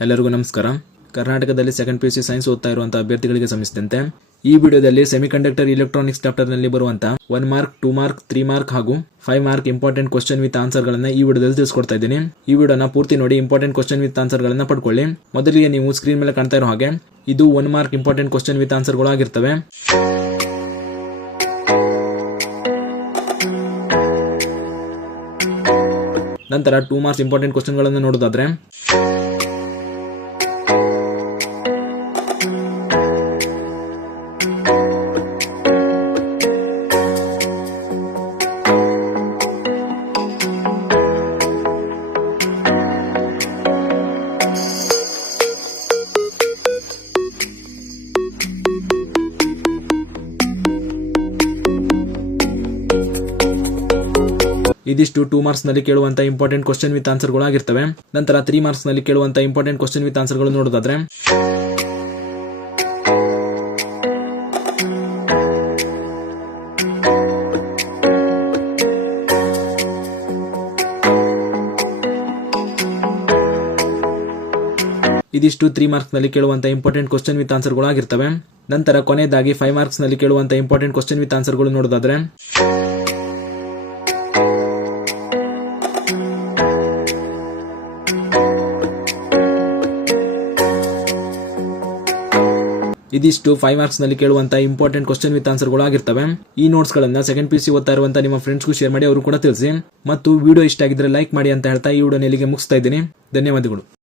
ಎಲ್ಲರಿಗೂ ನಮಸ್ಕಾರ. ಕರ್ನಾಟಕದಲ್ಲಿ ಸೆಕೆಂಡ್ PUC ಸೈನ್ಸ್ ಓದ್ತಾ ಇರುವಂತಹ ಅಭ್ಯರ್ಥಿಗಳಿಗೆ ಸಂಬಂಧಿಸಿದಂತೆ ಈ ವಿಡಿಯೋದಲ್ಲಿ ಸೆಮಿಕಂಡಕ್ಟರ್ ಇಲೆಕ್ಟ್ರಾನಿಕ್ಸ್ ಚಾಪ್ಟರ್ ನಲ್ಲಿ ಬರುವಂತಹ 1 ಮಾರ್ಕ್ 2 ಮಾರ್ಕ್ 3 ಮಾರ್ಕ್ ಹಾಗೂ 5 mark important question with answer ಗಳನ್ನ ಈ ವಿಡಿಯೋದಲ್ಲಿ ತಿಳಿಸ್ಕೊಡ್ತಾ ಇದ್ದೀನಿ. ಈ ವಿಡಿಯೋನ ಪೂರ್ತಿ ನೋಡಿ ಇಂಪಾರ್ಟೆಂಟ್ ಕ್ವಶನ್ ವಿತ್ ಆನ್ಸರ್ ಗಳನ್ನ ಪಡ್ಕೊಳ್ಳಿ. ಮೊದಲಿಗೆ ನೀವು ಸ್ಕ್ರೀನ್ ಮೇಲೆ ಕಾಣ್ತಾ ಇರೋ ಹಾಗೆ ಇದು 1 mark important question with answer ಗಳು ಆಗಿರ್ತವೆ. ನಂತರ 2 ಮಾರ್ಕ್ಸ್ ಇಂಪಾರ್ಟೆಂಟ್ ಕ್ವಶನ್ ಗಳನ್ನು ನೋಡೋದಾದ್ರೆ ಇದಿಷ್ಟು 2 ಮಾರ್ಕ್ಸ್ ನಲ್ಲಿ ಕೇಳುವಂತ ಇಂಪಾರ್ಟೆಂಟ್ ಕ್ವಶನ್ ವಿತ್ ಆನ್ಸರ್ ಗಳು ಆಗಿರ್ತವೆ. ನಂತರ 3 ಮಾರ್ಕ್ಸ್ ನಲ್ಲಿ ಕೇಳುವಂತ ಇಂಪಾರ್ಟೆಂಟ್ ಕ್ವಶನ್ ವಿತ್ ಆನ್ಸರ್ ಗಳು ನೋಡೋದಾದ್ರೆ ಇದಿಷ್ಟು 3 ಮಾರ್ಕ್ಸ್ ನಲ್ಲಿ ಕೇಳುವಂತ ಇಂಪಾರ್ಟೆಂಟ್ ಕ್ವಶನ್ ವಿತ್ ಆನ್ಸರ್ ಗಳು ಆಗಿರ್ತವೆ. ನಂತರ ಕೊನೆಯದಾಗಿ 5 ಮಾರ್ಕ್ಸ್ ನಲ್ಲಿ ಕೇಳುವಂತ ಇಂಪಾರ್ಟೆಂಟ್ ಕ್ವಶನ್ ವಿತ್ ಆನ್ಸರ್ ಗಳು ನೋಡೋದಾದ್ರೆ ಇದಿಷ್ಟು 5 ಮಾರ್ಕ್ಸ್ ನಲ್ಲಿ ಕೇಳುವಂತ ಇಂಪಾರ್ಟೆಂಟ್ ಕ್ವಶನ್ ವಿತ್ ಆನ್ಸರ್ ಗಳು ಆಗಿರ್ತವೆ. ಈ ನೋಟ್ಸ್ ಗಳನ್ನ ಸೆಕೆಂಡ್ PUC ಓದ್ತಾ ಇರುವಂತ ನಿಮ್ಮ ಫ್ರೆಂಡ್ಸ್ಗೂ ಶೇರ್ ಮಾಡಿ, ಅವರು ಕೂಡ ತಿಳಿಸಿ. ಮತ್ತು ವಿಡಿಯೋ ಇಷ್ಟ ಆಗಿದ್ರೆ ಲೈಕ್ ಮಾಡಿ ಅಂತ ಹೇಳ್ತಾ ಈ ವಿಡಿಯೋನ ಇಲ್ಲಿಗೆ ಮುಗಿಸ್ತಾ ಇದ್ದೀನಿ. ಧನ್ಯವಾದಗಳು.